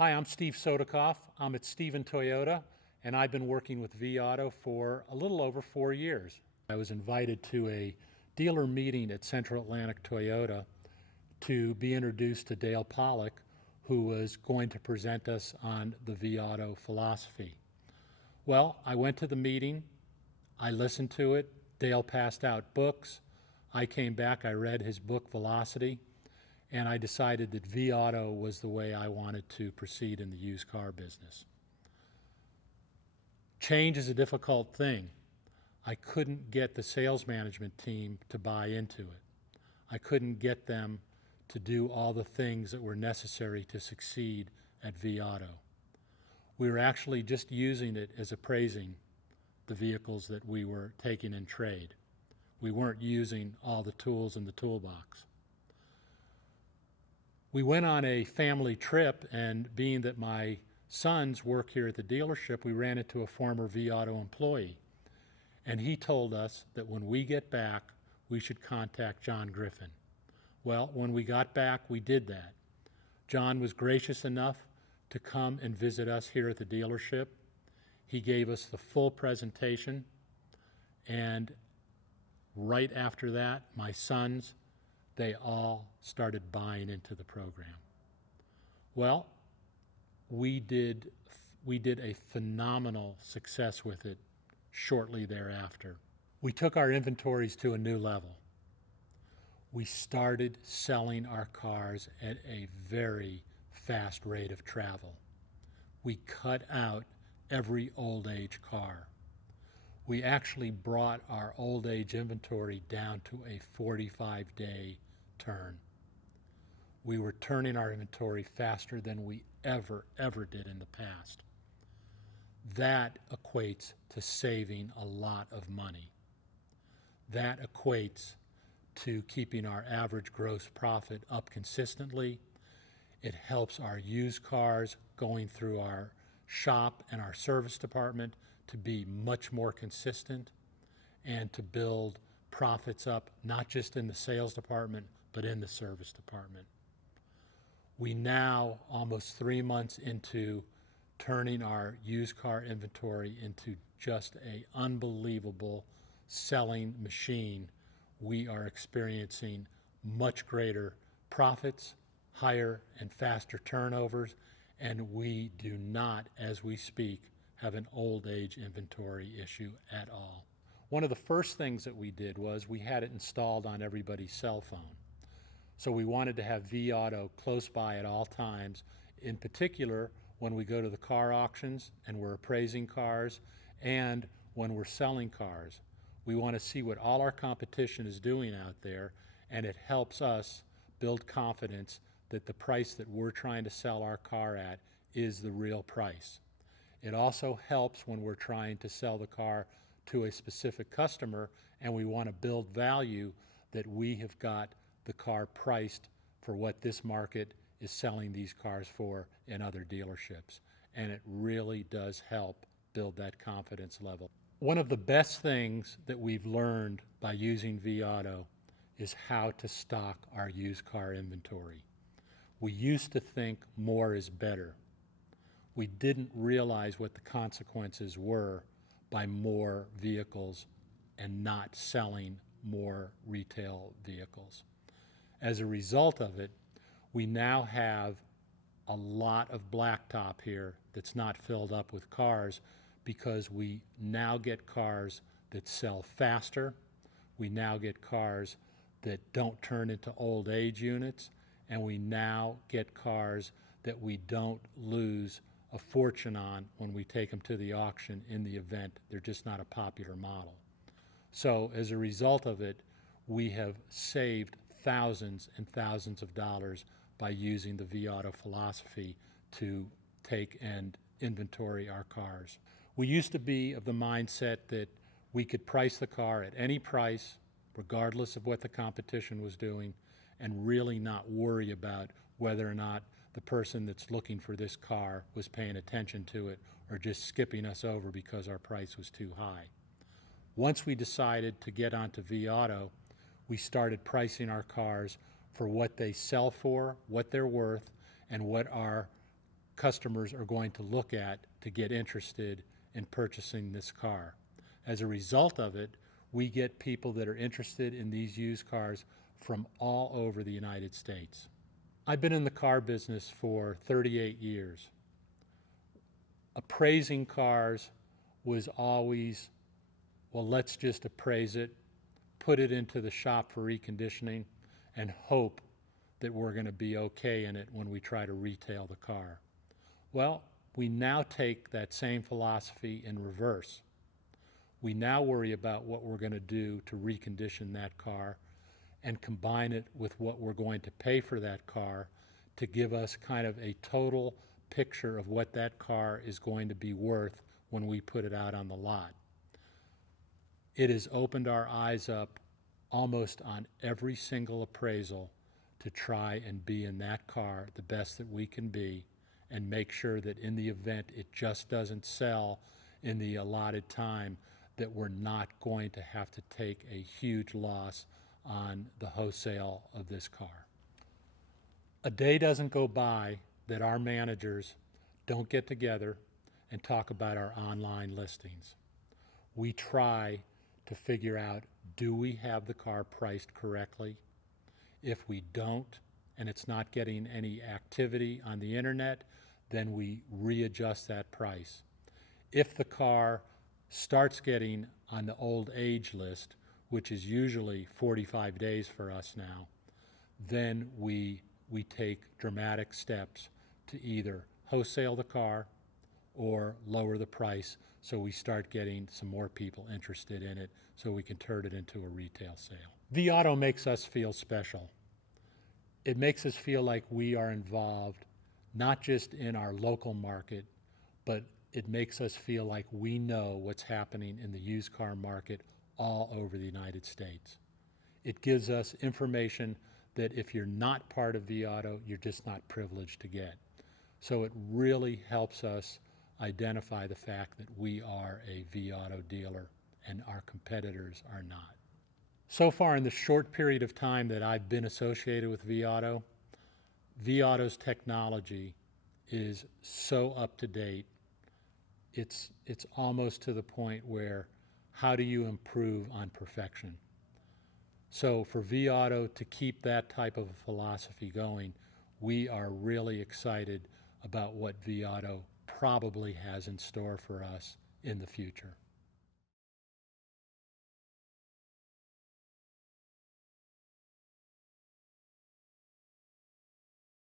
Hi, I'm Steve Sodikoff. I'm at Stephen Toyota, and I've been working with vAuto for a little over 4 years. I was invited to a dealer meeting at Central Atlantic Toyota to be introduced to Dale Pollack, who was going to present us on the vAuto philosophy. Well, I went to the meeting, I listened to it, Dale passed out books, I came back, I read his book Velocity, and I decided that vAuto was the way I wanted to proceed in the used car business. Change is a difficult thing. I couldn't get the sales management team to buy into it. I couldn't get them to do all the things that were necessary to succeed at vAuto. We were actually just using it as appraising the vehicles that we were taking in trade. We weren't using all the tools in the toolbox. We went on a family trip, and being that my sons work here at the dealership, we ran into a former vAuto employee. And he told us that when we get back, we should contact John Griffin. Well, when we got back, we did that. John was gracious enough to come and visit us here at the dealership. He gave us the full presentation, and right after that, my sons, they all started buying into the program. Well, we did a phenomenal success with it shortly thereafter. We took our inventories to a new level. We started selling our cars at a very fast rate of travel. We cut out every old age car. We actually brought our old age inventory down to a 45-day turn. We were turning our inventory faster than we ever did in the past. That equates to saving a lot of money. That equates to keeping our average gross profit up consistently. It helps our used cars going through our shop and our service department to be much more consistent and to build profits up, not just in the sales department, but in the service department. We now, almost 3 months into turning our used car inventory into just an unbelievable selling machine, we are experiencing much greater profits, higher and faster turnovers, and we do not, as we speak, have an old age inventory issue at all. One of the first things that we did was we had it installed on everybody's cell phone. So we wanted to have vAuto close by at all times, in particular when we go to the car auctions and we're appraising cars and when we're selling cars. We want to see what all our competition is doing out there, and it helps us build confidence that the price that we're trying to sell our car at is the real price. It also helps when we're trying to sell the car to a specific customer and we want to build value, that we have got the car priced for what this market is selling these cars for in other dealerships. And it really does help build that confidence level. One of the best things that we've learned by using vAuto is how to stock our used car inventory. We used to think more is better. We didn't realize what the consequences were by more vehicles and not selling more retail vehicles. As a result of it, we now have a lot of blacktop here that's not filled up with cars, because we now get cars that sell faster. We now get cars that don't turn into old age units, and we now get cars that we don't lose a fortune on when we take them to the auction in the event they're just not a popular model. So as a result of it, we have saved thousands and thousands of dollars by using the vAuto philosophy to take and inventory our cars. We used to be of the mindset that we could price the car at any price, regardless of what the competition was doing, and really not worry about whether or not the person that's looking for this car was paying attention to it or just skipping us over because our price was too high. Once we decided to get onto vAuto, we started pricing our cars for what they sell for, what they're worth, and what our customers are going to look at to get interested in purchasing this car. As a result of it, we get people that are interested in these used cars from all over the United States. I've been in the car business for 38 years. Appraising cars was always, well, let's just appraise it, put it into the shop for reconditioning, and hope that we're going to be okay in it when we try to retail the car. Well, we now take that same philosophy in reverse. We now worry about what we're going to do to recondition that car and combine it with what we're going to pay for that car to give us kind of a total picture of what that car is going to be worth when we put it out on the lot. It has opened our eyes up almost on every single appraisal to try and be in that car the best that we can be and make sure that in the event it just doesn't sell in the allotted time, that we're not going to have to take a huge loss on the wholesale of this car. A day doesn't go by that our managers don't get together and talk about our online listings. We try to figure out, do we have the car priced correctly? If we don't, and it's not getting any activity on the internet, then we readjust that price. If the car starts getting on the old age list, which is usually 45 days for us now, then we take dramatic steps to either wholesale the car or lower the price so we start getting some more people interested in it so we can turn it into a retail sale. vAuto makes us feel special. It makes us feel like we are involved not just in our local market, but it makes us feel like we know what's happening in the used car market all over the United States. It gives us information that if you're not part of vAuto, you're just not privileged to get. So it really helps us identify the fact that we are a vAuto dealer and our competitors are not. So far in the short period of time that I've been associated with vAuto, vAuto's technology is so up to date. It's almost to the point where how do you improve on perfection? So for vAuto to keep that type of a philosophy going, we are really excited about what vAuto probably has in store for us in the future.